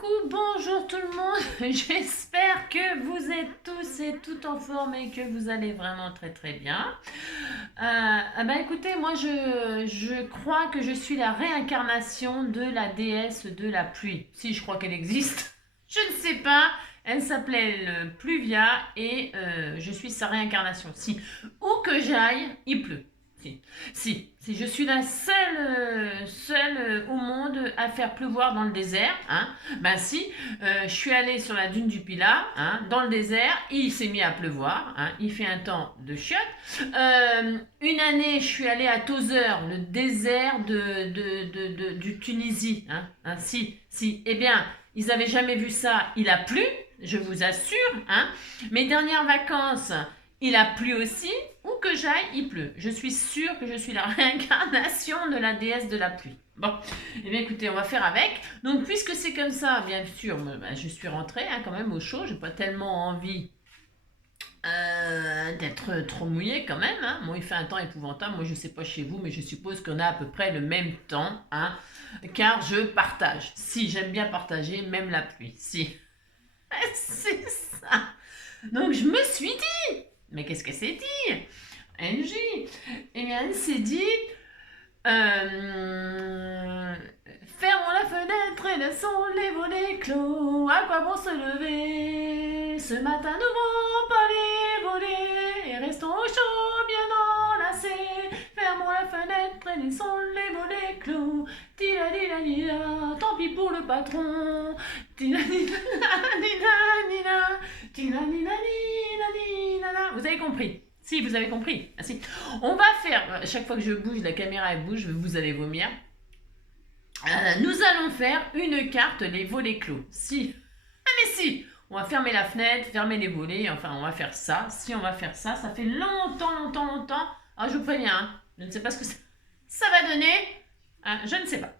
Coucou, bonjour tout le monde. J'espère que vous êtes tous et toutes en forme et que vous allez vraiment très très bien. Écoutez, moi je crois que je suis la réincarnation de la déesse de la pluie. Si je crois qu'elle existe, je ne sais pas. Elle s'appelait Pluvia et je suis sa réincarnation. Si, où que j'aille, il pleut. Si, je suis la seule au monde à faire pleuvoir dans le désert, hein. Je suis allée sur la dune du Pilat, hein, dans le désert, et il s'est mis à pleuvoir, hein, il fait un temps de chiottes. Une année, je suis allée à Tozeur, le désert du Tunisie, eh bien, ils n'avaient jamais vu ça, il a plu, je vous assure, hein. Mes dernières vacances, il a plu aussi. Où que j'aille, il pleut. Je suis sûre que je suis la réincarnation de la déesse de la pluie. Bon, eh bien écoutez, on va faire avec. Donc puisque c'est comme ça, bien sûr, je suis rentrée quand même au chaud. J'ai pas tellement envie d'être trop mouillée quand même. Hein. Bon, il fait un temps épouvantable. Moi, je sais pas chez vous, mais je suppose qu'on a à peu près le même temps. Hein, car je partage. Si, j'aime bien partager, même la pluie. Si. C'est ça. Donc je me suis dit, mais qu'est-ce que c'est dit NJ. Eh bien, elle s'est dit, fermons la fenêtre et laissons les volets clos. À quoi bon se lever? Ce matin, n'ouvrons pas les volets et restons au chaud, bien enlacés. Fermons la fenêtre et laissons les volets clos. Tila dila dila, tant pis pour le patron. Tila dila dila dila dila dila. Vous avez compris? Si, vous avez compris. Ah, si. On va faire, chaque fois que je bouge, la caméra elle bouge, vous allez vomir. Nous allons faire une carte les volets clos. Si. Ah mais si. On va fermer la fenêtre, fermer les volets, enfin on va faire ça. Si on va faire ça, ça fait longtemps. Alors je vous préviens, hein, je ne sais pas ce que ça va donner. Je ne sais pas.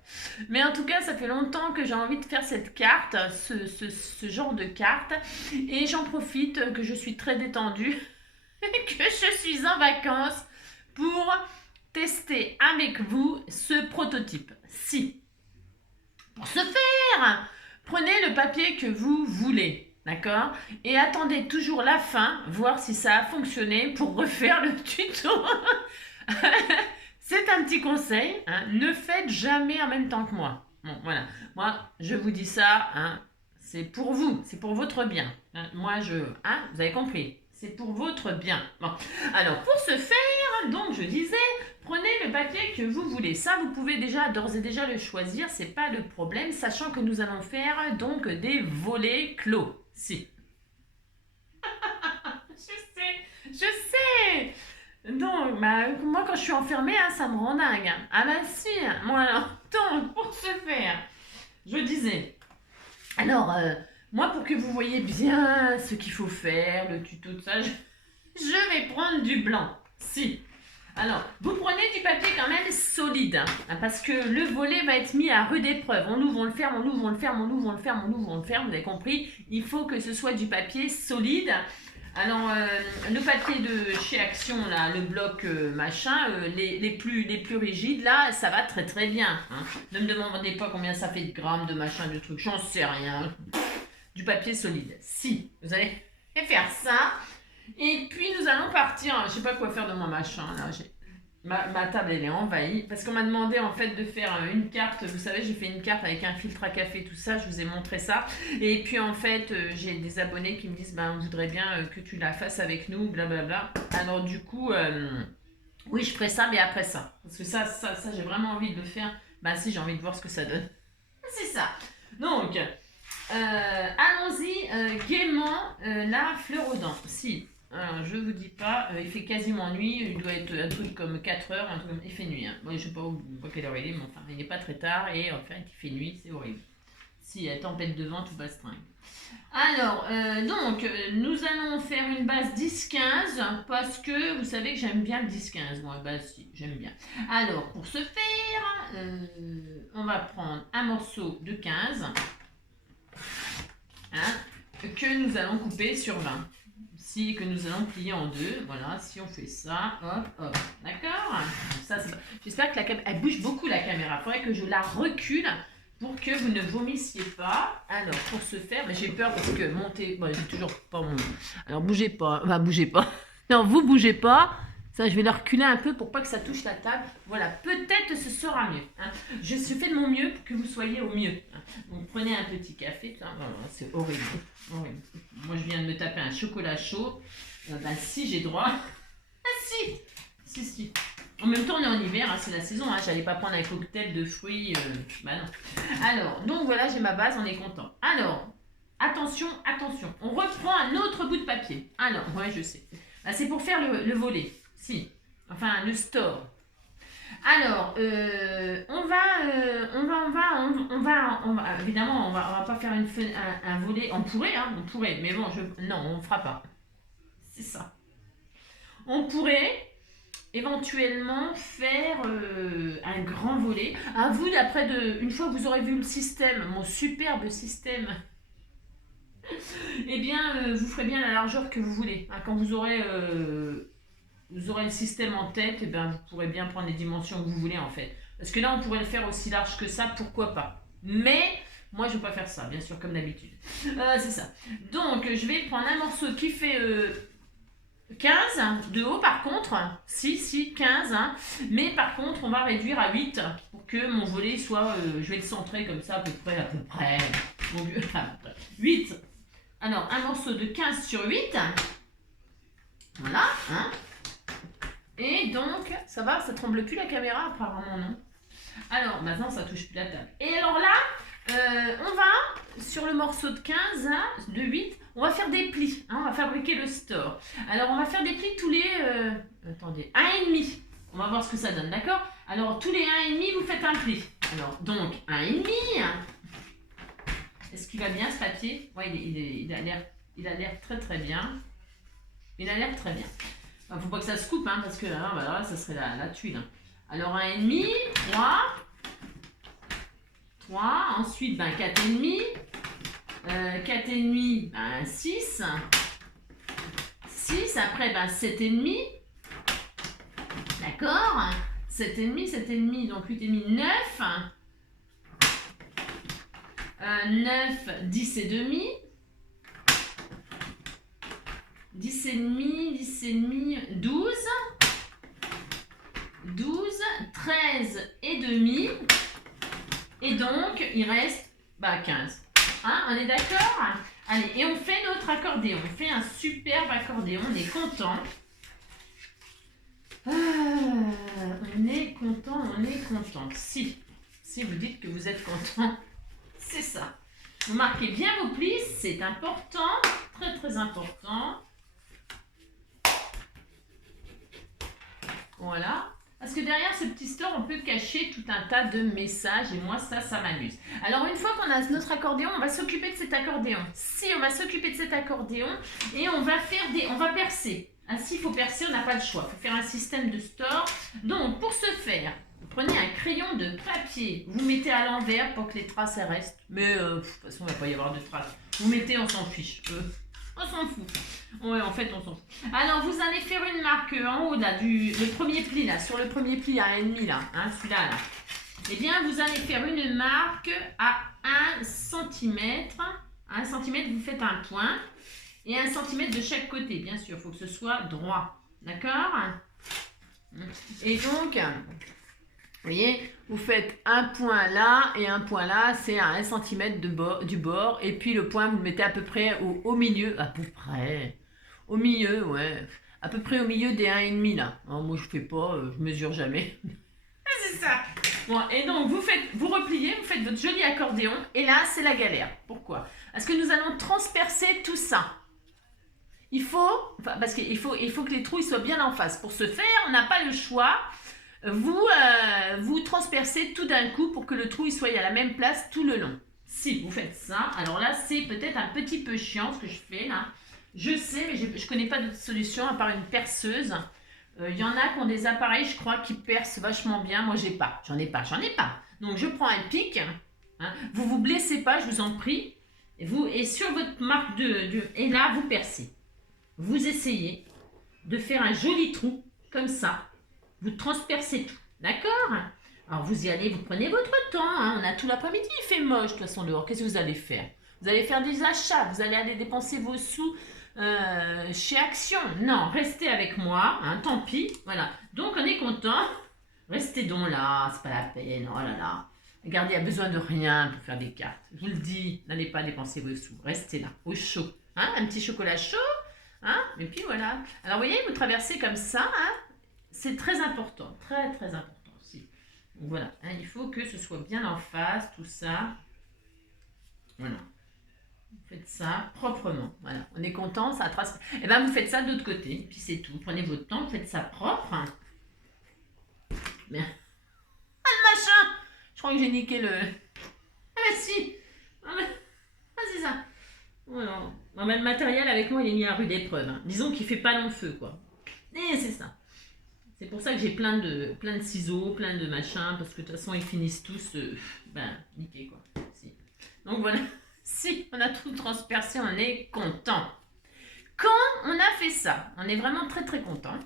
Mais en tout cas, ça fait longtemps que j'ai envie de faire cette carte, ce genre de carte. Et j'en profite que je suis très détendue, que je suis en vacances pour tester avec vous ce prototype. Si. Pour ce faire, prenez le papier que vous voulez. D'accord? Et attendez toujours la fin, voir si ça a fonctionné pour refaire le tuto. C'est un petit conseil, hein, ne faites jamais en même temps que moi. Bon, voilà. Moi, je vous dis ça, hein, c'est pour vous, c'est pour votre bien. Hein, vous avez compris, c'est pour votre bien. Bon, alors pour ce faire, donc je disais, prenez le papier que vous voulez. Ça, vous pouvez d'ores et déjà le choisir, c'est pas le problème, sachant que nous allons faire donc des volets clos. Si. Je sais. Donc, moi quand je suis enfermée, hein, ça me rend dingue. Hein. Ah bah si, moi alors, donc, pour ce faire, je disais, alors, moi pour que vous voyez bien ce qu'il faut faire, le tuto de ça, je vais prendre du blanc. Si. Alors, vous prenez du papier quand même solide, hein, parce que le volet va être mis à rude épreuve. On ouvre, on le ferme, on ouvre, on le ferme, on ouvre, on le ferme, on ouvre, on le ferme, vous avez compris. Il faut que ce soit du papier solide. Alors, le papier de chez Action, là, le bloc les plus rigides, là, ça va très très bien. Hein. Ne me demandez pas combien ça fait de grammes, de machin, de trucs, j'en sais rien. Du papier solide. Si, vous allez faire ça. Et puis, nous allons partir. Je sais pas quoi faire de mon machin, là. Ma table, elle est envahie. Parce qu'on m'a demandé, en fait, de faire une carte. Vous savez, j'ai fait une carte avec un filtre à café, tout ça. Je vous ai montré ça. Et puis, en fait, j'ai des abonnés qui me disent, on voudrait bien que tu la fasses avec nous, blablabla. Alors, du coup, oui, je ferai ça, mais après ça. Parce que ça j'ai vraiment envie de le faire. Si, j'ai envie de voir ce que ça donne. C'est ça. Donc, allons-y gaiement, la fleur aux dents. Si. Alors, je vous dis pas, il fait quasiment nuit, il doit être un truc comme 4 heures, il fait nuit. Hein. Bon, je sais pas quelle heure il est, mais enfin, il n'est pas très tard et enfin, il fait nuit, c'est horrible. Si, tempête de vent, tout bastringue. Alors, nous allons faire une base 10-15 parce que vous savez que j'aime bien le 10-15. Moi, si, j'aime bien. Alors, pour ce faire, on va prendre un morceau de 15 que nous allons couper sur 20. Que nous allons plier en deux. Voilà, si on fait ça, hop, d'accord. J'espère que elle bouge beaucoup la caméra. Il faudrait que je la recule pour que vous ne vomissiez pas. Alors, pour ce faire, mais j'ai peur parce que monter... Bon, j'ai toujours pas mon... Alors, bougez pas. Enfin, bougez pas. Non, vous bougez pas. Ça, je vais le reculer un peu pour pas que ça touche la table. Voilà, peut-être ce sera mieux. Hein. Je fais de mon mieux pour que vous soyez au mieux. Hein. Donc, prenez un petit café. C'est horrible. Horrible. Moi, je viens de me taper un chocolat chaud. Ben, si, j'ai droit. Ah, si. Si. En même temps, on est en hiver, hein, c'est la saison. Hein, j'allais pas prendre un cocktail de fruits. Bah non. Alors, donc voilà, j'ai ma base, on est content. Alors, attention. On reprend un autre bout de papier. Alors, ouais, je sais. Bah, c'est pour faire le volet. Si. Enfin, le store. Alors, on va, évidemment, on va pas faire un volet. On pourrait, mais bon, non, on fera pas. C'est ça. On pourrait éventuellement faire un grand volet. À vous, une fois que vous aurez vu le système, mon superbe système, eh bien, vous ferez bien la largeur que vous voulez. Hein, quand vous aurez le système en tête, eh bien, vous pourrez bien prendre les dimensions que vous voulez en fait. Parce que là, on pourrait le faire aussi large que ça, pourquoi pas. Mais moi, je ne vais pas faire ça, bien sûr, comme d'habitude. C'est ça. Donc, je vais prendre un morceau qui fait 15 de haut par contre, si 15, hein. Mais par contre on va réduire à 8 pour que mon volet soit, je vais le centrer comme ça à peu près, donc, 8, alors un morceau de 15 sur 8, voilà, hein. Et donc, ça va, ça tremble plus la caméra apparemment, non? Alors, maintenant ça touche plus la table. Et alors là, on va, sur le morceau de 15, hein, de 8, on va faire des plis, hein, on va fabriquer le store. Alors, on va faire des plis tous les, attendez, 1,5. On va voir ce que ça donne, d'accord? Alors, tous les 1,5, vous faites un pli. Alors, donc, 1,5. Est-ce qu'il va bien, ce papier? Ouais, il a l'air très très bien. Il a l'air très bien. Il ne faut pas que ça se coupe, hein, parce que hein, bah, là, ça serait la tuile. Hein. Alors, 1,5, 3, ensuite, ben, 4,5. 4,5, ben 6. 6, après ben 7,5. D'accord? 7,5, donc 8,5, 9. 9, 10 et demi. 10,5, 12. 12, 13 et demi. Et donc, il reste bah, 15. Hein, on est d'accord? Allez, et on fait notre accordéon. On fait un superbe accordéon. On est content. On est content. Si vous dites que vous êtes content, c'est ça. Vous marquez bien vos plis, c'est important. Très, très important. Voilà. Parce que derrière ce petit store, on peut cacher tout un tas de messages et moi, ça m'amuse. Alors, une fois qu'on a notre accordéon, on va s'occuper de cet accordéon. Si, on va s'occuper de cet accordéon et on va percer. Ah, s'il faut percer, on n'a pas le choix. Il faut faire un système de store. Donc, pour ce faire, vous prenez un crayon de papier. Vous mettez à l'envers pour que les traces restent. Mais, de toute façon, il ne va pas y avoir de traces. Vous mettez, on s'en fiche. On s'en fout. Ouais, en fait, on s'en fout. Alors, vous allez faire une marque en haut, là, le premier pli, là, sur le premier pli à 1,5, là, hein, celui-là, là. Eh bien, vous allez faire une marque à 1 cm. À 1 cm, vous faites un point. Et 1 cm de chaque côté, bien sûr. Il faut que ce soit droit. D'accord? Et donc, vous voyez, vous faites un point là et un point là, c'est à 1 cm du bord. Et puis le point, vous le mettez à peu près au milieu. À peu près. Au milieu, ouais. À peu près au milieu des 1,5 là. Alors, moi, je fais pas, je mesure jamais. C'est ça. Bon, et donc, vous repliez, vous faites votre joli accordéon. Et là, c'est la galère. Pourquoi? Parce que nous allons transpercer tout ça. Parce qu'il faut que les trous ils soient bien en face. Pour ce faire, on n'a pas le choix. Vous transpercez tout d'un coup pour que le trou il soit à la même place tout le long. Si vous faites ça, alors là, c'est peut-être un petit peu chiant ce que je fais là. Je sais, mais je ne connais pas d'autre solution à part une perceuse. Il y en a qui ont des appareils, je crois, qui percent vachement bien. Moi, j'en ai pas. Donc, je prends un pic. Hein. Vous blessez pas, je vous en prie. Et sur votre marque et là, vous percez. Vous essayez de faire un joli trou, comme ça. Vous transpercez tout. D'accord? Alors vous y allez, vous prenez votre temps, hein. On a tout l'après-midi, il fait moche de toute façon dehors. Qu'est-ce que vous allez faire? Vous allez faire des achats, vous allez aller dépenser vos sous chez Action. Non, restez avec moi, hein, tant pis. Voilà, donc on est content. Restez donc là, c'est pas la peine, oh là là. Regardez, il n'y a besoin de rien pour faire des cartes. Je vous le dis, n'allez pas dépenser vos sous, restez là, au chaud. Hein, un petit chocolat chaud, hein, et puis voilà. Alors vous voyez, vous traversez comme ça, hein, c'est très important, très très important. Voilà, hein, il faut que ce soit bien en face, tout ça. Voilà. Vous faites ça proprement. Voilà, on est content, ça trace. Et bien, vous faites ça de l'autre côté, puis c'est tout. Prenez votre temps, vous faites ça propre. Bien. Ah, le machin! Je crois que j'ai niqué le. Ah, mais si! Ah, c'est ça. Voilà. Non, mais le matériel avec moi, il est mis à rude épreuve. Hein. Disons qu'il fait pas long feu, quoi. Et c'est ça. C'est pour ça que j'ai plein de ciseaux, plein de machins, parce que de toute façon, ils finissent tous, niqués, quoi. Si. Donc voilà, si on a tout transpercé, on est content. Quand on a fait ça, on est vraiment très très content.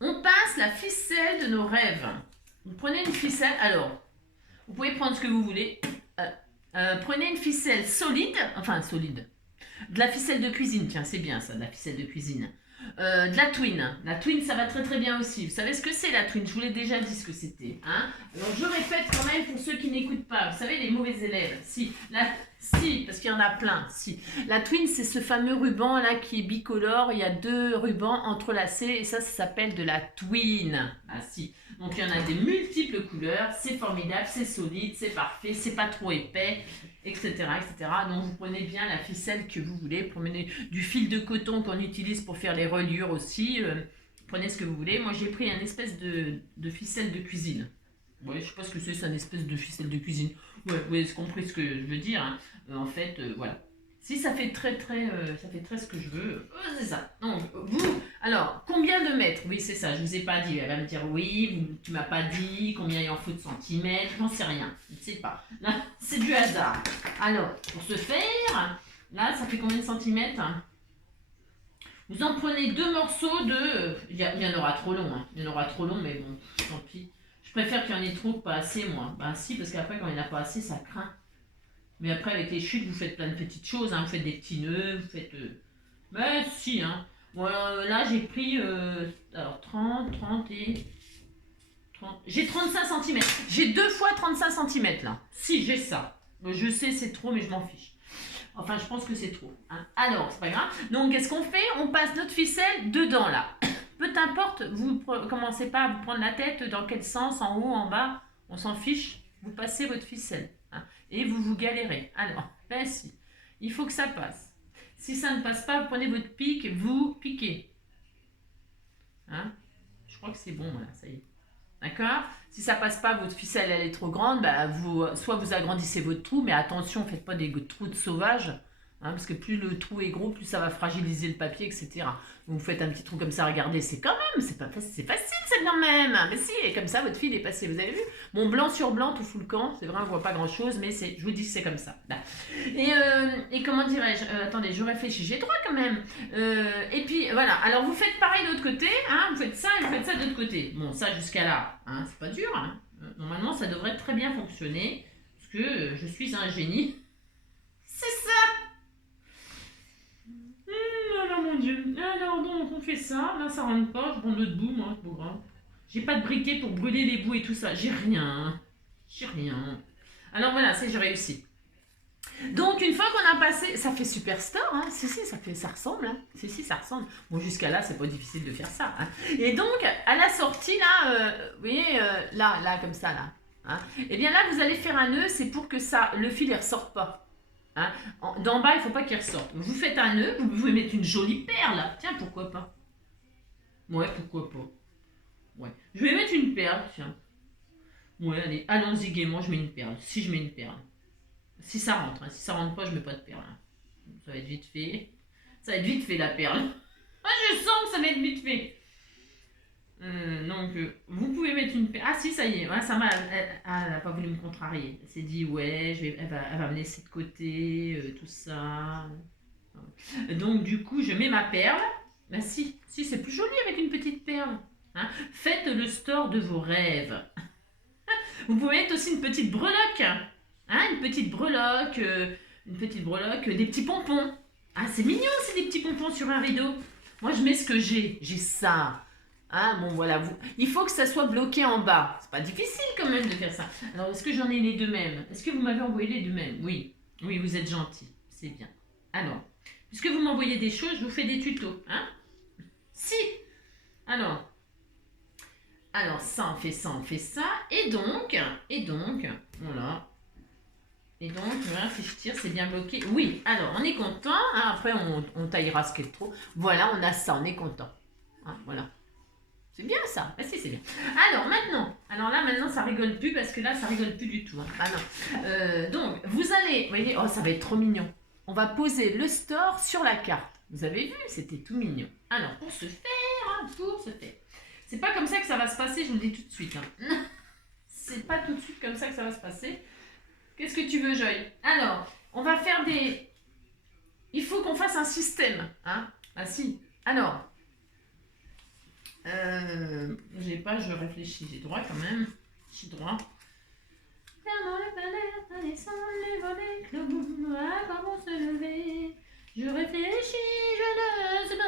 On passe la ficelle de nos rêves. Vous prenez une ficelle, alors, vous pouvez prendre ce que vous voulez. Prenez une ficelle solide, enfin solide, de la ficelle de cuisine, tiens, c'est bien ça, de la ficelle de cuisine. De la twin. La twin, ça va très très bien aussi. Vous savez ce que c'est la twin? Je vous l'ai déjà dit ce que c'était. Hein, alors je répète quand même pour ceux qui n'écoutent pas. Vous savez, les mauvais élèves. Si, parce qu'il y en a plein. Si. La twin, c'est ce fameux ruban là qui est bicolore. Il y a deux rubans entrelacés et ça s'appelle de la twin. Ah si. Donc il y en a des multiples couleurs. C'est formidable, c'est solide, c'est parfait, c'est pas trop épais, etc., etc. Donc vous prenez bien la ficelle que vous voulez. Prenez du fil de coton qu'on utilise pour faire les reliures aussi. Prenez ce que vous voulez. Moi j'ai pris un espèce de ficelle de cuisine. Ouais, je sais pas ce que c'est une espèce de ficelle de cuisine. Ouais, vous avez compris ce que je veux dire. Hein. En fait, voilà. Si ça fait très ça fait très ce que je veux, c'est ça. Donc vous, alors combien de mètres? Oui c'est ça, je vous ai pas dit. Elle va me dire oui, tu m'as pas dit combien il en faut de centimètres, j'en sais rien, je ne sais pas. Là c'est du hasard. Alors pour ce faire, là ça fait combien de centimètres? Vous en prenez deux morceaux de, il y en aura trop long, hein. Il y en aura trop long mais bon, tant pis. Je préfère qu'il y en ait trop que pas assez moi. Ben si parce qu'après quand il n'y en a pas assez ça craint. Mais après, avec les chutes, vous faites plein de petites choses. Hein. Vous faites des petits nœuds, vous faites... Ben, si, hein. Bon, là, j'ai pris... alors, 30 et... 30... J'ai 35 cm. J'ai 2 fois 35 cm, là. Si, j'ai ça. Je sais, c'est trop, mais je m'en fiche. Enfin, je pense que c'est trop. Hein. Alors, c'est pas grave. Donc, qu'est-ce qu'on fait? On passe notre ficelle dedans, là. Peu importe, vous commencez pas à vous prendre la tête dans quel sens, en haut, en bas. On s'en fiche. Vous passez votre ficelle. Hein. Et vous galérez. Alors, ben si, il faut que ça passe. Si ça ne passe pas, vous prenez votre pic, vous piquez. Hein? Je crois que c'est bon, voilà, ça y est. D'accord? Si ça passe pas, votre ficelle elle est trop grande, bah, soit vous agrandissez votre trou, mais attention, faites pas des trous de sauvage. Hein, parce que plus le trou est gros, plus ça va fragiliser le papier, etc. Donc vous faites un petit trou comme ça, regardez, c'est quand même, c'est facile, c'est quand même. Mais si, et comme ça, votre fil est passé. Vous avez vu? Mon blanc sur blanc, tout fout le camp. C'est vrai, on voit pas grand chose, mais je vous dis que c'est comme ça. Là. Et comment dirais-je? Attendez, je réfléchis, j'ai droit quand même. Et puis voilà, alors vous faites pareil de l'autre côté, hein, vous faites ça et vous faites ça de l'autre côté. Bon, ça jusqu'à là, hein, c'est pas dur. Hein. Normalement, ça devrait très bien fonctionner, parce que je suis un génie. C'est ça! Alors mon dieu, alors donc on fait ça, là ça rentre pas, je prends l'autre bout moi, c'est pas grave. J'ai pas de briquet pour brûler les bouts et tout ça, j'ai rien. Alors voilà, j'ai réussi. Donc une fois qu'on a passé, ça fait Superstore, hein. Si ça ressemble, hein. Si ça ressemble. Bon jusqu'à là c'est pas difficile de faire ça. Hein. Et donc à la sortie là, vous voyez là comme ça là. Hein. Et bien là vous allez faire un nœud, c'est pour que le fil ne ressorte pas. Hein? D'en bas, il ne faut pas qu'il ressorte. Vous faites un nœud, vous pouvez mettre une jolie perle. Tiens, pourquoi pas? Ouais, pourquoi pas? Ouais. Je vais mettre une perle, tiens. Ouais, allez, allons-y gaiement, je mets une perle. Si je mets une perle. Si ça rentre, hein. Si ça rentre pas, je mets pas de perle. Hein. Ça va être vite fait. Ça va être vite fait la perle. Ah, je sens que ça va être vite fait. Donc, vous pouvez mettre une perle. Ah si, ça y est, ouais, ça m'a. Elle n'a pas voulu me contrarier. Elle s'est dit, ouais, elle va me laisser de côté, tout ça. Donc, du coup, je mets ma perle. Ben si, c'est plus joli avec une petite perle. Hein. Faites le store de vos rêves. Vous pouvez mettre aussi une petite breloque. Hein, une petite breloque, des petits pompons. Ah, c'est mignon, c'est des petits pompons sur un rideau. Moi, je mets ce que j'ai. J'ai ça. Ah, bon, voilà. Il faut que ça soit bloqué en bas. C'est pas difficile quand même de faire ça. Alors, est-ce que j'en ai les deux mêmes? Est-ce que vous m'avez envoyé les deux mêmes? Oui. Oui, vous êtes gentil. C'est bien. Alors, puisque vous m'envoyez des choses, je vous fais des tutos. Hein? Si. Alors, ça, on fait ça, on fait ça. Et donc, voilà. Et donc, voilà, si je tire, c'est bien bloqué. Oui, alors, on est content. Hein, après, on taillera ce qui est trop. Voilà, on a ça, on est content. Hein, voilà. C'est bien ça. Ah si, c'est bien. Alors, maintenant, ça rigole plus parce que là, ça rigole plus du tout. Hein. Ah non. Donc, vous allez, vous voyez, oh, ça va être trop mignon. On va poser le store sur la carte. Vous avez vu, c'était tout mignon. Alors, pour ce faire, c'est pas comme ça que ça va se passer, je vous le dis tout de suite. Hein. C'est pas tout de suite comme ça que ça va se passer. Qu'est-ce que tu veux, Joy? Alors, on va faire des... Il faut qu'on fasse un système. Hein? Ah si. Alors, je réfléchis. J'ai droit quand même. J'ai droit. Fermons les fenêtres, laissons les volets clos. Comment se lever? Je réfléchis, je ne sais pas.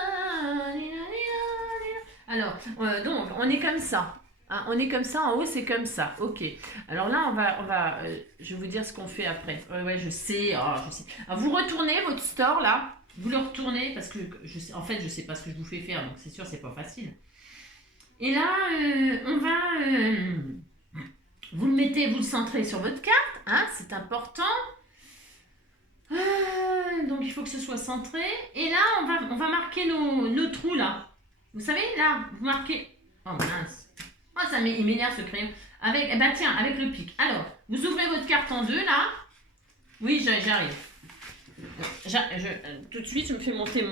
Alors, donc, on est comme ça. Hein, on est comme ça, en haut, c'est comme ça. Ok. Alors là, je vais vous dire ce qu'on fait après. Ouais, je sais. Alors, vous retournez votre store, là. Vous le retournez, parce que, en fait, je sais pas ce que je vous fais faire, donc c'est sûr, c'est pas facile. Et là, vous le mettez, vous le centrez sur votre carte. Hein, c'est important. Donc, il faut que ce soit centré. Et là, on va marquer nos trous, là. Vous savez, là, vous marquez... Oh, mince. Oh, il m'énerve ce crayon. Avec le pic. Alors, vous ouvrez votre carte en deux, là. Oui, j'arrive. Tout de suite, je me fais monter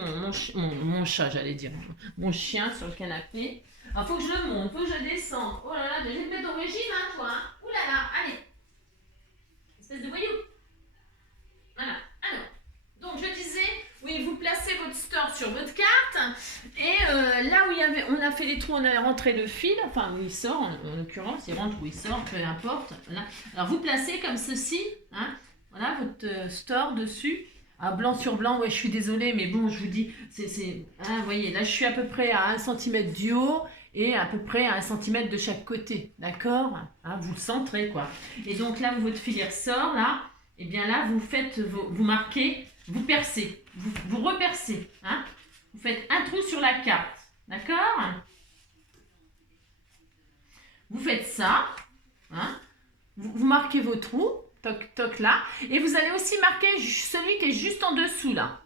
mon chat, j'allais dire. Mon chien sur le canapé. Alors, faut que je le monte, faut que je descende. Oh là là, je vais te mettre au régime, hein, toi. Hein. Ouh là là, allez. Espèce de voyou. Voilà. Alors, donc je disais, oui, vous placez votre store sur votre carte. Et là où on a fait les trous, on a rentré le fil, enfin où il sort, en l'occurrence, il rentre ou il sort, peu importe. Voilà. Alors vous placez comme ceci, hein, voilà, votre store dessus. Ah, blanc sur blanc, ouais, je suis désolée, mais bon, je vous dis, hein, vous voyez, là je suis à peu près à 1 cm du haut et à peu près à 1 cm de chaque côté, d'accord? Hein, vous le centrez, quoi. Et donc là où votre fil ressort, là, et bien là, vous marquez, vous percez, vous repercez, hein? Vous faites un trou sur la carte, d'accord? Vous faites ça, hein? Vous marquez vos trous, toc toc là, et vous allez aussi marquer celui qui est juste en dessous là,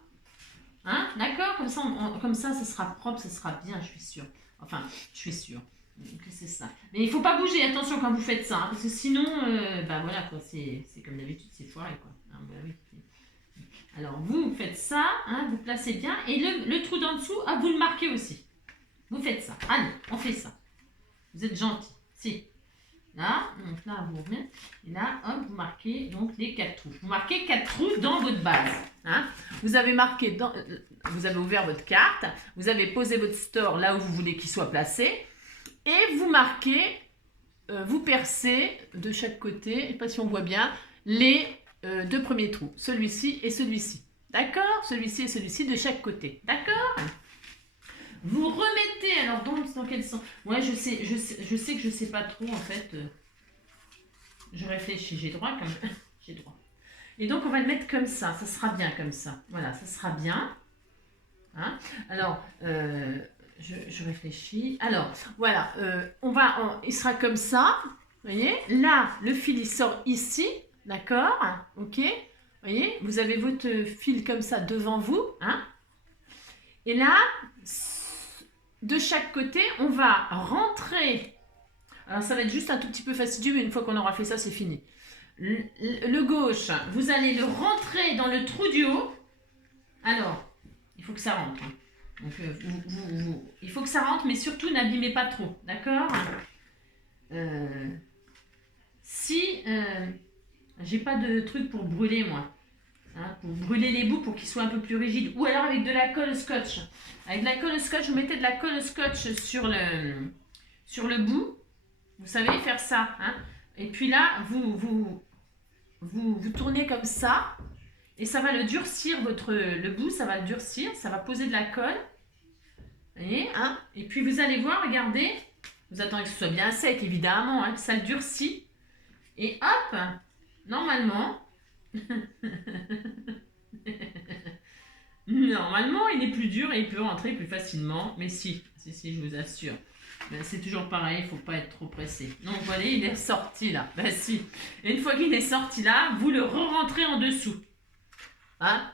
hein? D'accord? Comme ça, ça sera propre, ça sera bien, je suis sûre. Enfin, je suis sûre que c'est ça. Mais il ne faut pas bouger, attention quand vous faites ça, hein, parce que sinon, voilà quoi, c'est comme d'habitude, c'est foiré quoi. Hein, bah oui. Alors, vous faites ça, hein, vous placez bien, et le trou d'en dessous, vous le marquez aussi. Vous faites ça. Allez, on fait ça. Vous êtes gentil. Si. Là, donc là, vous revenez. Et là, hop, vous marquez donc les 4 trous. Vous marquez 4 trous dans votre base. Hein. Vous avez vous avez ouvert votre carte, vous avez posé votre store là où vous voulez qu'il soit placé, et vous marquez, vous percez de chaque côté, je ne sais pas si on voit bien, les 2 premiers trous, celui-ci et celui-ci. D'accord? Celui-ci et celui-ci de chaque côté. D'accord? Vous remettez, alors dans quel sens? Ouais, je sais que je sais pas trop en fait. Je réfléchis, j'ai droit quand même. J'ai droit. Et donc on va le mettre comme ça sera bien comme ça. Voilà, ça sera bien. Hein? Alors, je réfléchis. Alors, voilà, il sera comme ça. Vous voyez? Là, le fil il sort ici. D'accord? Ok? Vous voyez? Vous avez votre fil comme ça devant vous. Hein? Et là, de chaque côté, on va rentrer. Alors, ça va être juste un tout petit peu fastidieux, mais une fois qu'on aura fait ça, c'est fini. Le gauche, vous allez le rentrer dans le trou du haut. Alors, il faut que ça rentre. Donc, il faut que ça rentre, mais surtout, n'abîmez pas trop. D'accord? J'ai pas de truc pour brûler, moi. Hein, pour brûler les bouts pour qu'ils soient un peu plus rigides. Ou alors avec de la colle scotch. Avec de la colle scotch, vous mettez de la colle scotch sur le bout. Vous savez faire ça. Hein, Et puis là, vous tournez comme ça. Et ça va le durcir, le bout, ça va le durcir. Ça va poser de la colle. Vous voyez, hein? Et puis vous allez voir, regardez. Vous attendez que ce soit bien sec, évidemment. Hein, que ça le durcit. Et hop, normalement... Normalement, il est plus dur et il peut rentrer plus facilement. Mais si, je vous assure. C'est toujours pareil, il ne faut pas être trop pressé. Donc, vous voyez, il est ressorti là. Ben si. Et une fois qu'il est sorti là, vous le re-rentrez en dessous. Hein?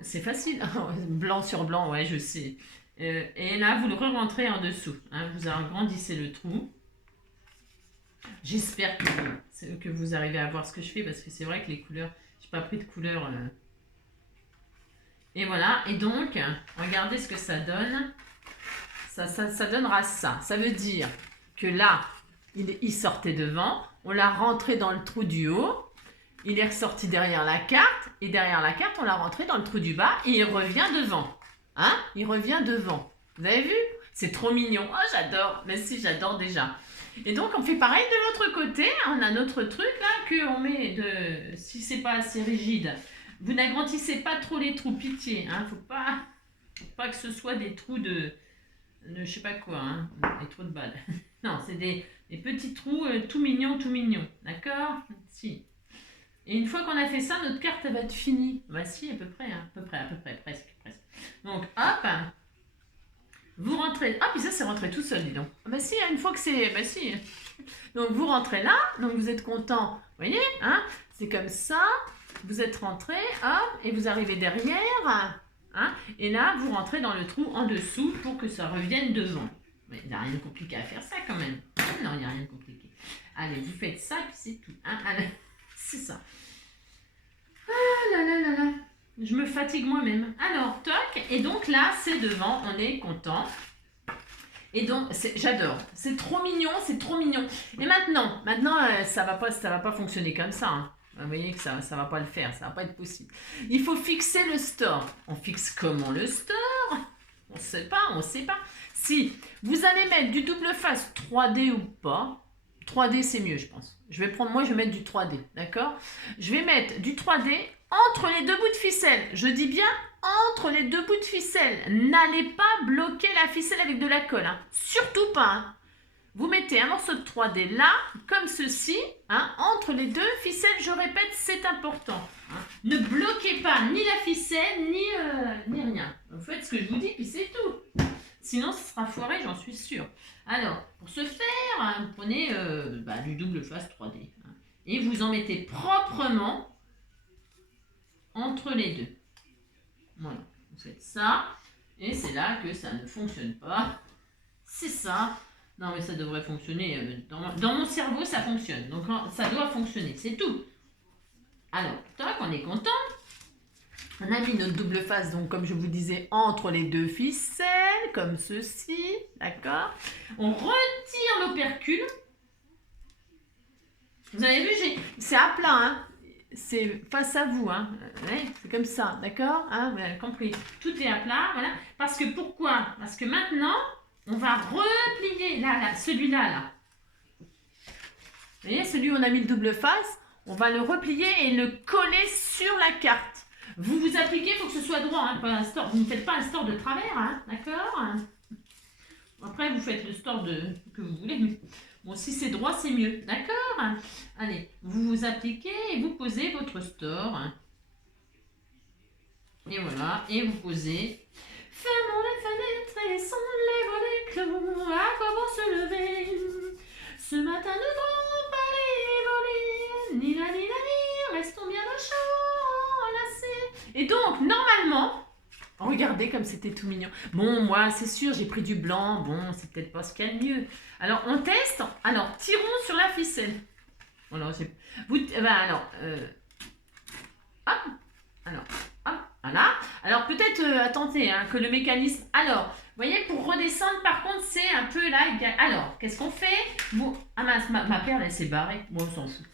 C'est facile. Blanc sur blanc, ouais, je sais. Et là, vous le re-rentrez en dessous. Hein? Vous agrandissez le trou. J'espère que vous arrivez à voir ce que je fais parce que c'est vrai que les couleurs, je n'ai pas pris de couleur. Et voilà. Et donc, regardez ce que ça donne. Ça donnera ça. Ça veut dire que là, il sortait devant. On l'a rentré dans le trou du haut. Il est ressorti derrière la carte. Et derrière la carte, on l'a rentré dans le trou du bas. Et il revient devant. Hein? Il revient devant. Vous avez vu? C'est trop mignon. Oh, j'adore. Mais si, j'adore déjà. Et donc, on fait pareil de l'autre côté. On a notre truc là qu'on met de... Si c'est pas assez rigide, vous n'agrandissez pas trop les trous. Pitié. Hein? Faut pas que ce soit des trous de je sais pas quoi. Hein? Des trous de balles. Non, c'est des petits trous tout mignons, tout mignons. D'accord? Si. Et une fois qu'on a fait ça, notre carte elle va être finie. Bah si, à peu près, presque. Donc, hop, vous rentrez. Ah, puis ça, c'est rentré tout seul, dis donc. Bah si, une fois que c'est... Bah si. Donc, vous rentrez là, donc vous êtes content. Vous voyez, hein? C'est comme ça. Vous êtes rentré, hop, et vous arrivez derrière. Hein? Et là, vous rentrez dans le trou en dessous pour que ça revienne devant. Mais il n'y a rien de compliqué à faire ça quand même. Non, il n'y a rien de compliqué. Allez, vous faites ça, puis c'est tout. Hein? Allez, c'est ça. Ah là là là là. Je me fatigue moi-même. Alors, toc. Et donc là, c'est devant. On est content. Et donc, j'adore. C'est trop mignon, c'est trop mignon. Et maintenant, ça va pas fonctionner comme ça. Hein. Vous voyez que ça va pas le faire, ça va pas être possible. Il faut fixer le store. On fixe comment le store? On sait pas. Si vous allez mettre du double face 3D ou pas, 3D c'est mieux je pense. Je vais mettre du 3D, d'accord? Je vais mettre du 3D entre les deux bouts de ficelle. Je dis bien entre les deux bouts de ficelle. N'allez pas bloquer la ficelle avec de la colle, hein. Surtout pas, hein. Vous mettez un morceau de 3D là, comme ceci, hein, entre les deux ficelles, je répète, c'est important. Hein. Ne bloquez pas ni la ficelle, ni rien. Vous faites ce que je vous dis, puis c'est tout. Sinon, ce sera foiré, j'en suis sûre. Alors, pour ce faire, hein, vous prenez du double face 3D. Hein, et vous en mettez proprement entre les deux. Voilà, vous faites ça. Et c'est là que ça ne fonctionne pas. C'est ça. Non, mais ça devrait fonctionner. Dans mon cerveau, ça fonctionne. Donc, ça doit fonctionner. C'est tout. Alors, tac, on est content. On a mis notre double face, donc, comme je vous disais, entre les deux ficelles, comme ceci. D'accord? On retire l'opercule. Vous avez vu, c'est à plat, hein? C'est face à vous, hein? Ouais, c'est comme ça, d'accord? Hein, vous avez compris. Tout est à plat, voilà. Parce que pourquoi? Parce que maintenant... On va replier celui-là. Là. Vous voyez, celui où on a mis le double face, on va le replier et le coller sur la carte. Vous appliquez, il faut que ce soit droit, hein, pas un store. Vous ne faites pas un store de travers, hein, d'accord? Après, vous faites le store que vous voulez. Bon, si c'est droit, c'est mieux, d'accord? Allez, vous appliquez et vous posez votre store. Et voilà, et vous posez... Fermons les fenêtres et laissons les volets clos. À quoi bon se lever? Ce matin, ne devons pas les voler. Ni la, restons bien au chaud, enlacés. Et donc, normalement, regardez comme c'était tout mignon. Bon, moi, c'est sûr, j'ai pris du blanc. Bon, c'est peut-être pas ce qu'il y a de mieux. Alors, on teste. Alors, tirons sur la ficelle. Alors, hop. Alors, hop. Voilà. Alors peut-être, attendez, hein, que le mécanisme... Alors, vous voyez, pour redescendre, par contre, c'est un peu là. Alors, qu'est-ce qu'on fait? Bon, ah mince, ma perle, elle s'est barrée. Bon, on s'en fout.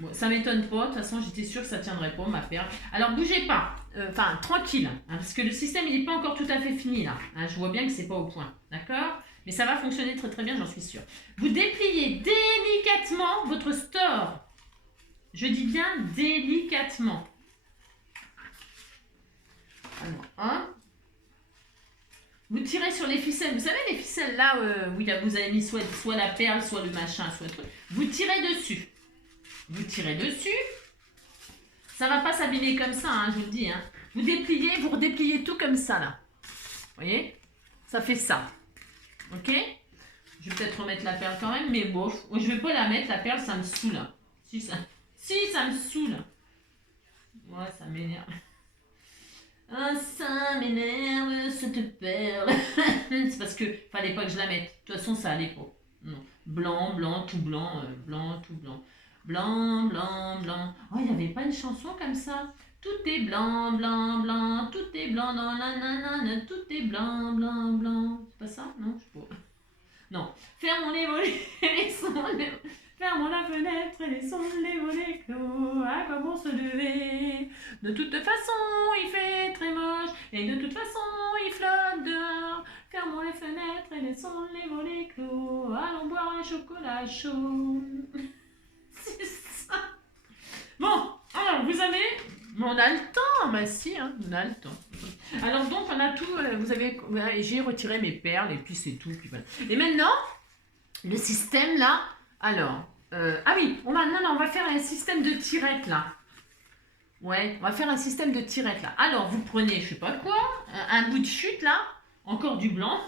Bon, ça m'étonne pas. De toute façon, j'étais sûre que ça tiendrait pas, ma perle. Alors, bougez pas. Enfin, tranquille. Hein, parce que le système, il n'est pas encore tout à fait fini, là. Hein, je vois bien que c'est pas au point. D'accord? Mais ça va fonctionner très très bien, j'en suis sûre. Vous dépliez délicatement votre store. Je dis bien délicatement. Alors, hein. Vous tirez sur les ficelles. Vous savez les ficelles là où vous avez mis soit la perle, soit le machin, soit le truc. Vous tirez dessus. Vous tirez dessus. Ça va pas s'abîmer comme ça, hein, je vous le dis. Hein. Vous dépliez, vous redépliez tout comme ça là. Vous voyez? Ça fait ça. Ok? Je vais peut-être remettre la perle quand même, mais bon, je vais pas la mettre, la perle, ça me saoule. Si, ça me saoule. Ouais, ça m'énerve. Ah, ça m'énerve, cette perle. C'est parce que fallait pas que je la mette. De toute façon, ça allait pas. Non. Blanc, blanc, tout blanc, blanc, tout blanc. Blanc, blanc, blanc. Oh, il n'y avait pas une chanson comme ça? Tout est blanc, blanc, blanc, tout est blanc dans la nanane, tout est blanc, blanc, blanc. C'est pas ça? Non, je sais pas. Non. Fermons les volets, fermons la fenêtre et laissons les volets clos. À quoi bon se lever? De toute façon, il fait très moche et de toute façon, il flotte dehors. Fermons les fenêtres et laissons les volets clos. Allons boire un chocolat chaud. C'est ça. Bon, alors vous avez... On a le temps, bah si, hein, on a le temps. Alors donc on a tout, j'ai retiré mes perles et puis c'est tout. Puis voilà. Et maintenant, le système là, alors, ah oui, on va faire un système de tirette là. Ouais, on va faire un système de tirette là. Alors vous prenez, je sais pas quoi, un bout de chute là, encore du blanc.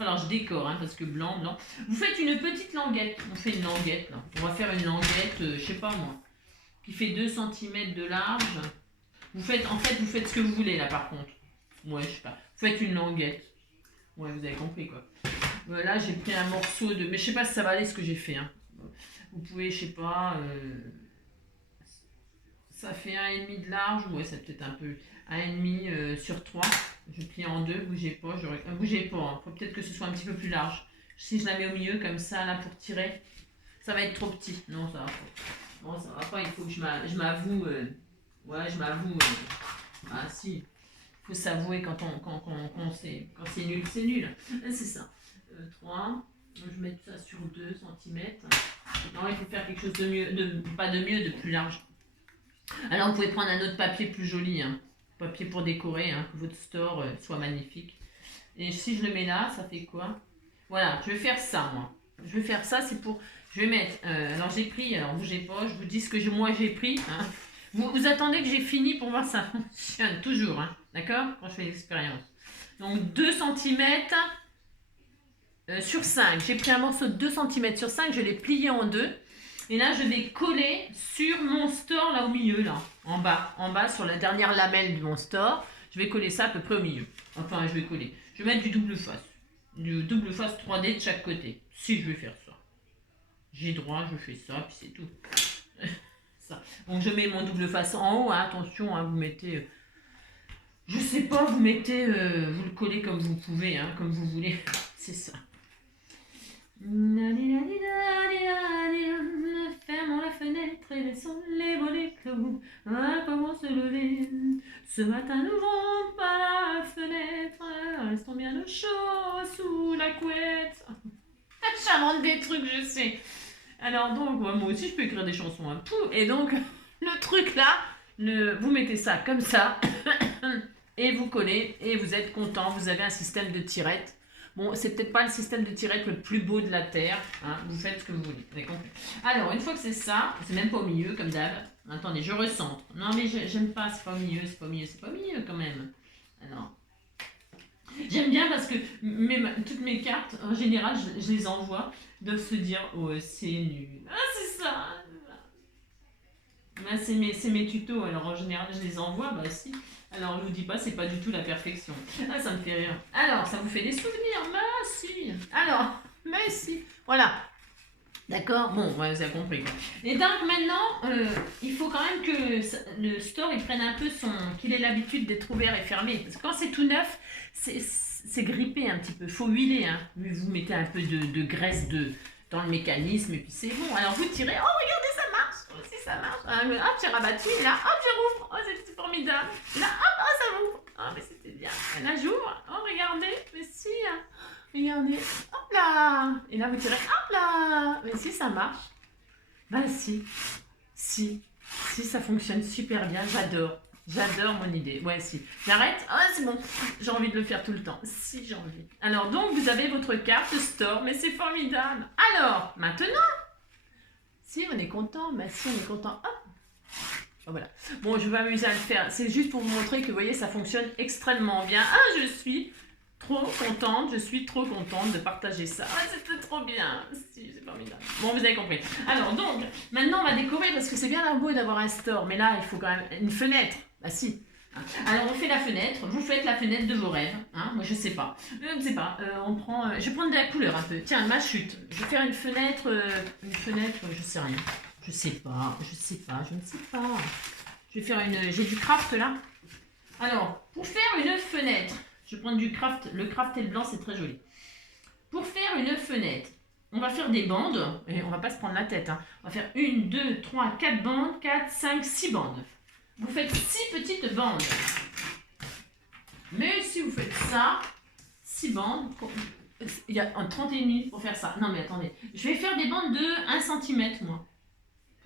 Alors je décore, hein, parce que blanc, blanc. Vous faites une petite languette, on fait une languette là. On va faire une languette, je sais pas moi. Qui fait 2 cm de large. Vous faites ce que vous voulez là par contre. Ouais, je sais pas. Vous faites une languette. Ouais, vous avez compris quoi. Là, j'ai pris un morceau de... Mais je sais pas si ça va aller ce que j'ai fait. Hein. Vous pouvez, je sais pas... Ça fait 1,5 de large. Ouais, c'est peut-être un peu... 1,5 sur 3. Je plie en 2. Bougez pas. Bougez pas. Hein. Faut peut-être que ce soit un petit peu plus large. Si je la mets au milieu comme ça, là, pour tirer, ça va être trop petit. Non, ça va pas. Bon, ça va pas, il faut que je m'avoue. Ouais, je m'avoue. Ah si, il faut s'avouer quand c'est nul, c'est nul. C'est ça. 3, je vais mettre ça sur 2 cm. Non, il faut faire quelque chose de mieux, pas de mieux, de plus large. Alors, vous pouvez prendre un autre papier plus joli, hein. Papier pour décorer, hein, que votre store soit magnifique. Et si je le mets là, ça fait quoi? Voilà, je vais faire ça, moi. Je vais faire ça, c'est pour... Je vais mettre, alors j'ai pris, alors bougez pas, je vous dis ce que moi j'ai pris. Hein. Vous attendez que j'ai fini pour voir ça fonctionne, toujours, hein, d'accord? Quand je fais l'expérience. Donc 2 cm sur 5. J'ai pris un morceau de 2 cm sur 5, je l'ai plié en deux. Et là, je vais coller sur mon store, là au milieu, là, en bas, sur la dernière lamelle de mon store. Je vais coller ça à peu près au milieu. Enfin, je vais coller. Je vais mettre du double face. Du double face 3D de chaque côté, si je vais faire ça. J'ai droit, je fais ça, puis c'est tout. Ça. Donc je mets mon double face en haut, hein, attention, hein, vous mettez... je sais pas, vous mettez... vous le collez comme vous pouvez, hein, comme vous voulez. C'est ça. Fermons la fenêtre et laissons les volets clos. Ah, comment se lever? Ce matin n'ouvrons pas la fenêtre. Restons bien au chaud sous la couette. J'invente des trucs, je sais. Alors donc, moi aussi je peux écrire des chansons. Hein. Et donc, le truc là, vous mettez ça comme ça, et vous collez, et vous êtes content, vous avez un système de tirette. Bon, c'est peut-être pas le système de tirette le plus beau de la Terre, hein. Vous faites ce que vous voulez, vous avez compris. Alors, une fois que c'est ça, c'est même pas au milieu comme d'hab. Attendez, je recentre. Non mais j'aime pas, c'est pas au milieu, c'est pas au milieu quand même. Alors... J'aime bien parce que toutes mes cartes, en général, je les envoie, doivent se dire « Oh, c'est nul. » Ah, c'est ça. Bah, c'est mes tutos, alors en général, je les envoie, bah si. Alors, je vous dis pas, c'est pas du tout la perfection. Ah, ça me fait rire. Alors, ça vous fait des souvenirs? Bah si. Alors, mais si. Voilà. D'accord? Bon, ouais, vous avez compris. Quoi. Et donc maintenant, il faut quand même que le store il prenne un peu qu'il ait l'habitude d'être ouvert et fermé. Parce que quand c'est tout neuf, c'est grippé un petit peu. Il faut huiler. Hein. Vous mettez un peu de graisse dans le mécanisme et puis c'est bon. Alors vous tirez. Oh, regardez, ça marche. Oh, si ça marche. Hop, j'ai rabattu. Là, hop, je rouvre. Oh, c'est formidable. Là, hop, oh, ça m'ouvre. Oh, mais c'était bien. Et là, j'ouvre. Oh, regardez. Mais si. Hein. Regardez. regardez. Hop là. Et là, vous tirez. Hop là. Mais si, ça marche. Ben si. Si, ça fonctionne super bien. J'adore. J'adore mon idée. Ouais, si. J'arrête. Ah, c'est bon. J'ai envie de le faire tout le temps. Si, j'ai envie. Alors, donc, vous avez votre carte store. Mais c'est formidable. Alors, maintenant. Si, on est content. Bah si, on est content. Hop. Voilà. Bon, je vais m'amuser à le faire. C'est juste pour vous montrer que, vous voyez, ça fonctionne extrêmement bien. Ah, je suis trop contente. Je suis trop contente de partager ça. Ah, c'était trop bien. Si, c'est formidable. Bon, vous avez compris. Alors, donc, maintenant, on va décorer parce que c'est bien beau d'avoir un store. Mais là, il faut quand même une fenêtre. Bah si. Alors, on fait la fenêtre. Vous faites la fenêtre de vos rêves. Hein. Moi, je sais pas. Je ne sais pas. Je vais prendre de la couleur un peu. Tiens, ma chute. Je vais faire une fenêtre, je sais rien. Je sais pas, je ne sais pas. Je vais faire une... J'ai du craft là. Alors, pour faire une fenêtre, je vais prendre du craft. Le craft et le blanc, c'est très joli. Pour faire une fenêtre, on va faire des bandes. Et on va pas se prendre la tête. Hein. On va faire 1, 2, 3, 4 bandes. 4, 5, 6 bandes. Vous faites 6 petites bandes. Mais si vous faites ça, 6 bandes... Il y a 31 minutes pour faire ça. Non mais attendez. Je vais faire des bandes de 1 cm moi.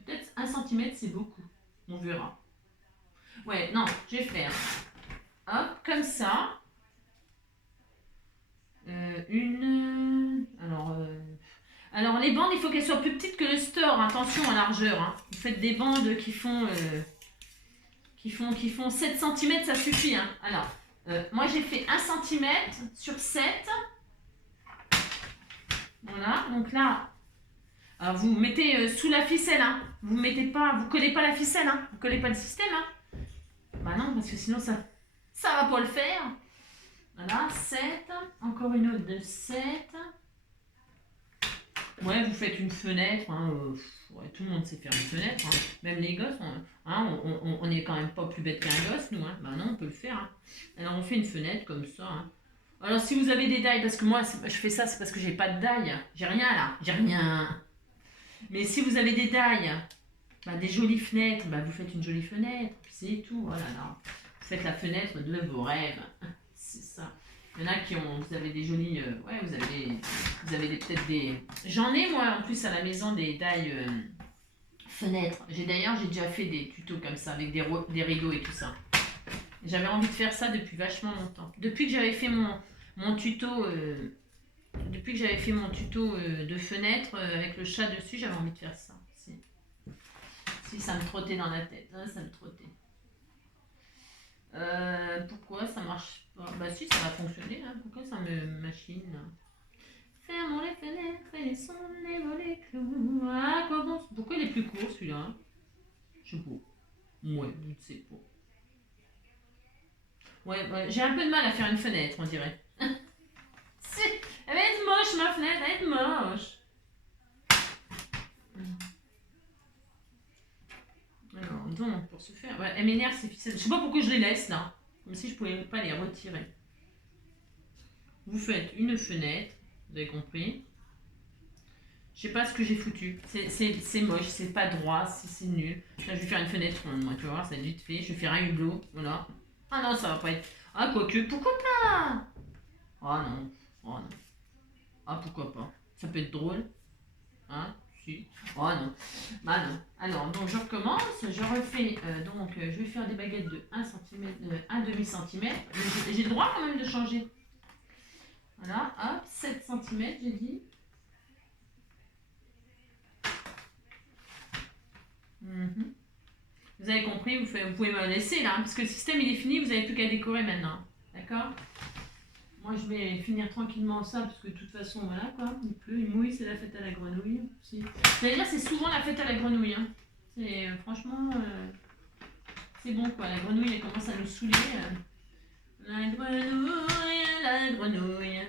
Peut-être 1 cm, c'est beaucoup. On verra. Ouais, non, je vais faire. Hop, comme ça. Alors, les bandes, il faut qu'elles soient plus petites que le store. Attention à largeur. Hein. Vous faites des bandes qui font 7 cm, ça suffit. Hein. Alors, moi, j'ai fait 1 cm sur 7. Voilà, donc là... Alors vous mettez sous la ficelle, hein. Vous collez pas la ficelle, hein. Vous collez pas le système, hein. Bah non, parce que sinon ça va pas le faire. Voilà, 7, encore une autre de 7. Ouais, vous faites une fenêtre, hein. Ouais, tout le monde sait faire une fenêtre, hein. Même les gosses, on est quand même pas plus bête qu'un gosse, nous, hein. Bah non, on peut le faire, hein. Alors on fait une fenêtre comme ça, hein. Alors si vous avez des dailles, parce que moi je fais ça, c'est parce que j'ai pas de dailles. J'ai rien là, j'ai rien. Mais si vous avez des dailles, bah, des jolies fenêtres, bah, vous faites une jolie fenêtre, c'est tout. Voilà, là. Vous faites la fenêtre de vos rêves. C'est ça. Il y en a qui ont, vous avez des jolies, ouais, vous avez peut-être des... J'en ai moi en plus à la maison des dailles fenêtres. J'ai déjà fait des tutos comme ça avec des rideaux et tout ça. J'avais envie de faire ça depuis vachement longtemps. Depuis que j'avais fait mon tuto... Depuis que j'avais fait mon tuto de fenêtre avec le chat dessus, j'avais envie de faire ça. Si ça me trottait dans la tête, hein, ça me trottait. Pourquoi ça marche pas? Bah si, ça va fonctionner. Hein. Pourquoi ça me machine là? Fermons les fenêtres et laissons les volets clos. Ah, quoi bon? Pourquoi il est plus court celui-là? Hein. Je sais pas. Ouais, je ne sais pas. Ouais, j'ai un peu de mal à faire une fenêtre, on dirait. Elle va être moche, ma fenêtre, elle va être moche. Alors, donc, pour ce faire... Ouais, elle m'énerve ces ficelles. Je sais pas pourquoi je les laisse, là. Comme si je pouvais pas les retirer. Vous faites une fenêtre, vous avez compris. Je sais pas ce que j'ai foutu. C'est moche, c'est pas droit, c'est nul. Là, je vais faire une fenêtre ronde, moi, tu vas voir, ça va être vite fait. Je vais faire un hublot, voilà. Ah non, ça va pas être... Ah, quoique, pourquoi pas? Ah non, oh non. Ah, pourquoi pas? Ça peut être drôle. Hein? Si. Oh non. Bah non. Alors, donc je recommence. Je refais. Je vais faire des baguettes de 1 cm, 1 demi-cm. J'ai le droit quand même de changer. Voilà. Hop, 7 cm, j'ai dit. Vous avez compris, vous pouvez me laisser là, parce que le système il est fini, vous n'avez plus qu'à décorer maintenant. D'accord? Moi, je vais finir tranquillement ça, parce que de toute façon, voilà quoi. Il pleut, il mouille, c'est la fête à la grenouille. C'est-à-dire, c'est souvent la fête à la grenouille. Hein. Franchement, c'est bon quoi. La grenouille, elle commence à nous saouler. La grenouille, la grenouille.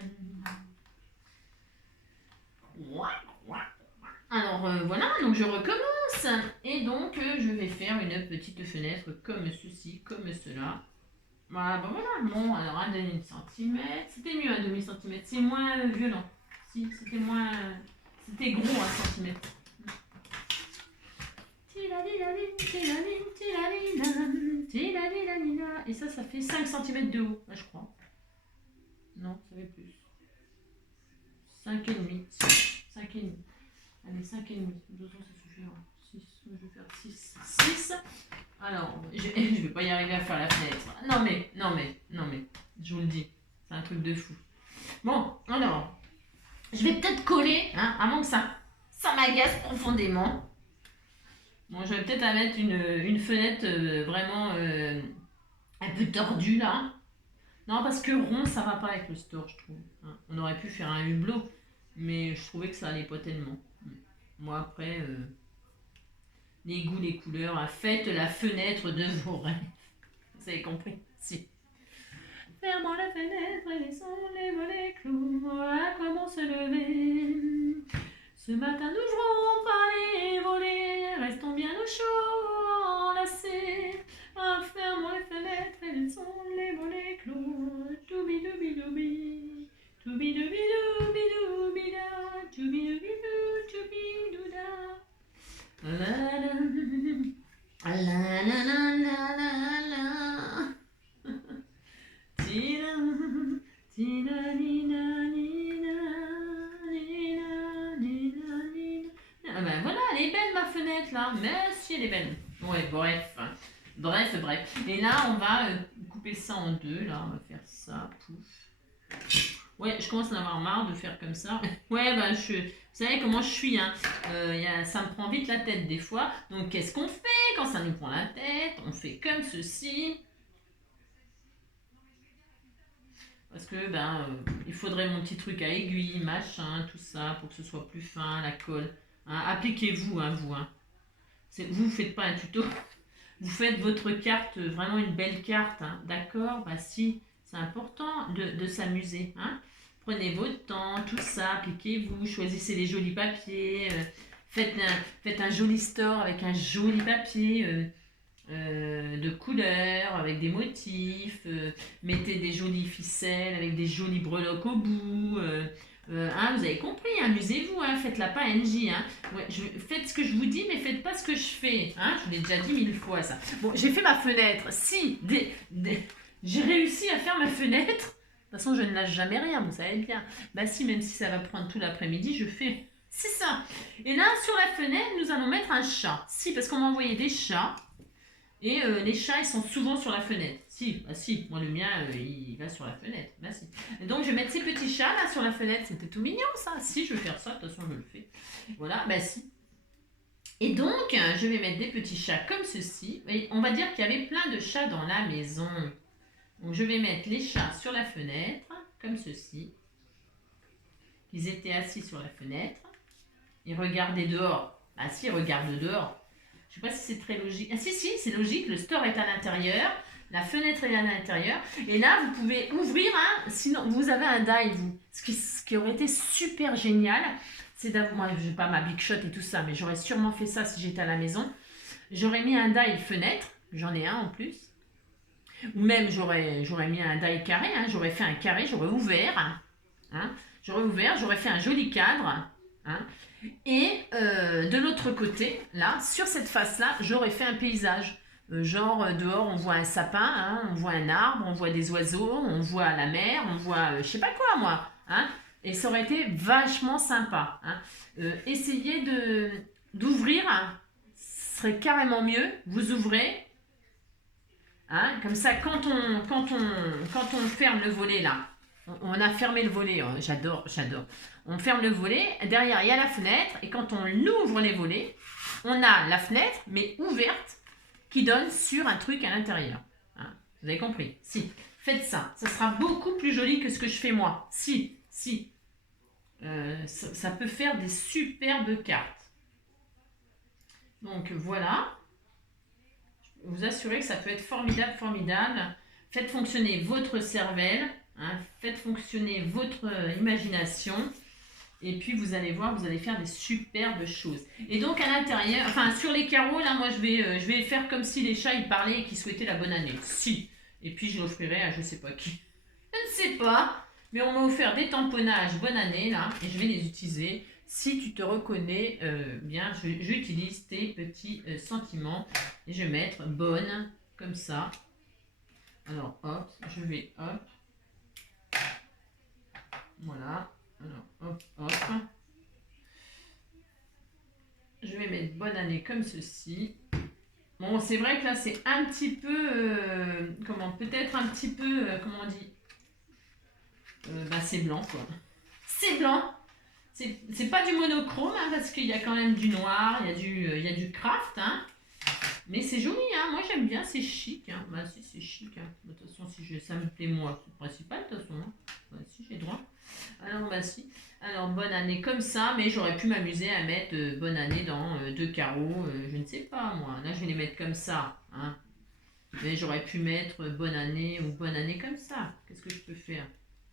Alors voilà, donc je recommence. Et donc, je vais faire une petite fenêtre comme ceci, comme cela. Voilà, bon voilà, bon, alors 1 demi-cm, c'était mieux 1 demi-cm, c'est moins violent, si, c'était gros 1 cm. Et ça fait 5 cm de haut, là, je crois. Non, ça fait plus. 5,5. 5,5. Allez, 5,5. De toute façon, ça suffira. 6. Je vais faire 6. 6. Alors, je vais pas y arriver à faire la fenêtre. Non mais, je vous le dis. C'est un truc de fou. Bon, alors, je vais peut-être coller, hein, avant que ça m'agace profondément. Bon, je vais peut-être mettre une fenêtre vraiment un peu tordue là. Non, parce que rond, ça va pas avec le store, je trouve. Hein. On aurait pu faire un hublot, mais je trouvais que ça allait pas tellement. Moi, après, les goûts, les couleurs, hein, faites la fenêtre de vos rêves. Vous avez compris? Si. Fermons la fenêtre et laissons les volets clos. Voilà comment se lever. Ce matin, n'ouvrons pas les volets. Restons bien au chaud, enlacés. Fermons les fenêtres et laissons les volets clos. Toubi-doubi-doubi. Toubi-doubi-doubi-doubi-da. Toubi-doubi-dou-toubi-douda. La la la la la la la. Tina, tina, nina, nina, nina, nina, nina. Ah ben voilà, elle est belle ma fenêtre là. Merci, elle est belle. Ouais, bref. Bref. Et là, on va couper ça en deux. Là, on va faire ça. Pouf. Ouais, je commence à en avoir marre de faire comme ça. Ouais, bah, vous savez comment je suis, hein. Ça me prend vite la tête des fois. Donc, qu'est-ce qu'on fait quand ça nous prend la tête? On fait comme ceci. Parce que, il faudrait mon petit truc à aiguille, machin, tout ça, pour que ce soit plus fin, la colle. Hein, appliquez-vous, hein, vous. Hein. Vous ne faites pas un tuto. Vous faites votre carte, vraiment une belle carte. Hein. D'accord? Bah si, c'est important de s'amuser. Hein. Prenez votre temps, tout ça, appliquez-vous, choisissez les jolis papiers. Faites un joli store avec un joli papier de couleurs, avec des motifs. Mettez des jolies ficelles avec des jolies breloques au bout. Hein, vous avez compris, amusez-vous, hein, faites-la pas NJ. Hein. Ouais, faites ce que je vous dis, mais faites pas ce que je fais. Hein, je vous l'ai déjà dit 1000 fois ça. Bon, j'ai fait ma fenêtre. Si, j'ai réussi à faire ma fenêtre. De toute façon, je ne lâche jamais rien, vous savez bien. Bah si, même si ça va prendre tout l'après-midi, je fais. C'est ça. Et là, sur la fenêtre, nous allons mettre un chat. Si, parce qu'on m'a envoyé des chats. Et les chats, ils sont souvent sur la fenêtre. Si, moi le mien, il va sur la fenêtre. Bah si. Et donc je vais mettre ces petits chats là sur la fenêtre. C'était tout mignon ça. Si, je vais faire ça, de toute façon je le fais. Voilà, bah si. Et donc, je vais mettre des petits chats comme ceci. Et on va dire qu'il y avait plein de chats dans la maison. Donc je vais mettre les chats sur la fenêtre, comme ceci. Ils étaient assis sur la fenêtre. Ils regardaient dehors. Bah si, ils regardent dehors. Je ne sais pas si c'est très logique. Ah si, c'est logique. Le store est à l'intérieur. La fenêtre est à l'intérieur. Et là, vous pouvez ouvrir. Hein, sinon, vous avez un die, vous. Ce qui aurait été super génial, c'est d'avoir... Moi, je n'ai pas ma big shot et tout ça, mais j'aurais sûrement fait ça si j'étais à la maison. J'aurais mis un die fenêtre. J'en ai un en plus. Ou même, j'aurais mis un die carré. Hein, j'aurais fait un carré. J'aurais ouvert. Hein, j'aurais fait un joli cadre. Hein, et de l'autre côté, là, sur cette face-là, j'aurais fait un paysage. Genre, dehors, on voit un sapin, hein, on voit un arbre, on voit des oiseaux, on voit la mer, on voit je sais pas quoi, moi. Hein, et ça aurait été vachement sympa. Hein. Essayez d'ouvrir, hein, ce serait carrément mieux. Vous ouvrez. Hein, comme ça, quand on ferme le volet, là, on a fermé le volet, hein, j'adore. On ferme le volet, derrière il y a la fenêtre, et quand on ouvre les volets, on a la fenêtre, mais ouverte, qui donne sur un truc à l'intérieur. Hein, vous avez compris? Si, faites ça. Ça sera beaucoup plus joli que ce que je fais moi. Si. Ça peut faire des superbes cartes. Donc voilà. Je peux vous assurer que ça peut être formidable. Faites fonctionner votre cervelle. Hein, faites fonctionner votre imagination et puis vous allez voir, vous allez faire des superbes choses. Et donc à l'intérieur, enfin sur les carreaux là, moi je vais faire comme si les chats ils parlaient et qu'ils souhaitaient la bonne année. Si. Et puis je l'offrirai à je sais pas qui. Je ne sais pas, mais on m'a offert des tamponnages bonne année là et je vais les utiliser. Si tu te reconnais bien, j'utilise tes petits sentiments et je vais mettre bonne comme ça. Alors hop, je vais hop. Voilà, Alors, hop, hop. Je vais mettre bonne année comme ceci. Bon, c'est vrai que là, c'est un petit peu... peut-être un petit peu... comment on dit c'est blanc, quoi. C'est blanc. C'est pas du monochrome, hein, parce qu'il y a quand même du noir, il y a du craft, hein. Mais c'est joli, hein. Moi, j'aime bien, c'est chic. Hein. Bah, si, c'est chic. Hein. De toute façon, si ça me plaît, moi, c'est le principal, de toute façon. Hein. Bah, si, j'ai droit. Alors, bah, si. Alors, bonne année comme ça, mais j'aurais pu m'amuser à mettre bonne année dans deux carreaux. Je ne sais pas, moi. Là, je vais les mettre comme ça. Hein. Mais j'aurais pu mettre bonne année ou bonne année comme ça. Qu'est-ce que je peux faire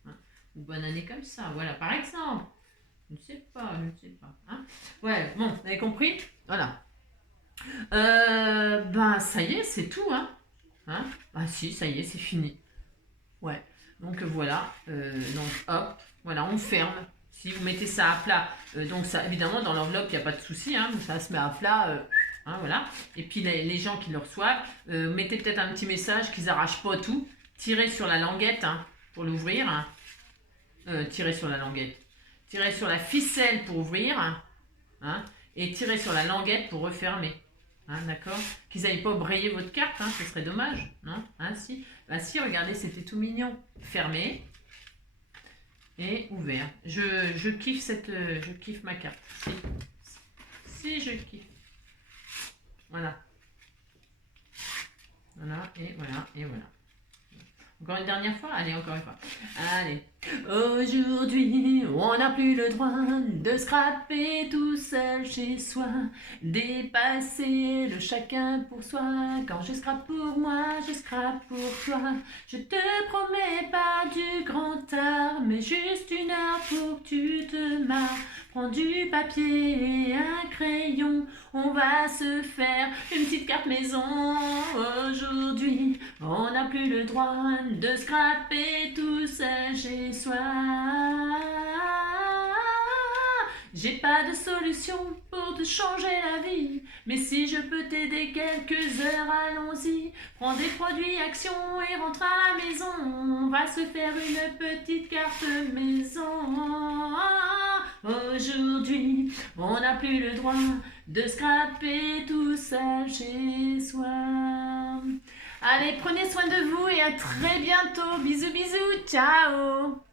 hein. Ou bonne année comme ça. Voilà, par exemple. Je ne sais pas, je ne sais pas. Hein. Ouais, bon, vous avez compris. Voilà. Ça y est, c'est tout, hein. Hein. Ah si, ça y est, c'est fini. Ouais. Donc voilà. Donc hop, voilà, on ferme. Si vous mettez ça à plat, donc ça, évidemment, dans l'enveloppe, il n'y a pas de souci, hein, ça se met à plat. Hein, voilà. Et puis les gens qui le reçoivent, mettez peut-être un petit message qu'ils n'arrachent pas tout. Tirez sur la languette hein, pour l'ouvrir. Hein. Tirez sur la languette. Tirez sur la ficelle pour ouvrir. Hein, et tirez sur la languette pour refermer. Hein, d'accord. Qu'ils n'aillent pas brayer votre carte, hein, ce serait dommage. Non hein, si. Bah si, regardez, c'était tout mignon. Fermé. Et ouvert. Je kiffe je kiffe ma carte. Si, je kiffe. Voilà. Voilà, et voilà, et voilà. Encore une dernière fois? Allez, encore une fois. Allez. Aujourd'hui, on n'a plus le droit de scraper tout seul chez soi. Dépasser le chacun pour soi. Quand je scrape pour moi, je scrape pour toi. Je te promets pas du grand art, mais juste une heure pour que tu te marres. Prends du papier et un crayon, on va se faire une petite carte maison. Aujourd'hui, on n'a plus le droit de scraper tout seul chez soi. J'ai pas de solution pour te changer la vie, mais si je peux t'aider quelques heures, allons-y. Prends des produits Action et rentre à la maison. On va se faire une petite carte maison. Aujourd'hui, on n'a plus le droit de scraper tout seul chez soi. Allez, prenez soin de vous et à très bientôt. Bisous, bisous, ciao.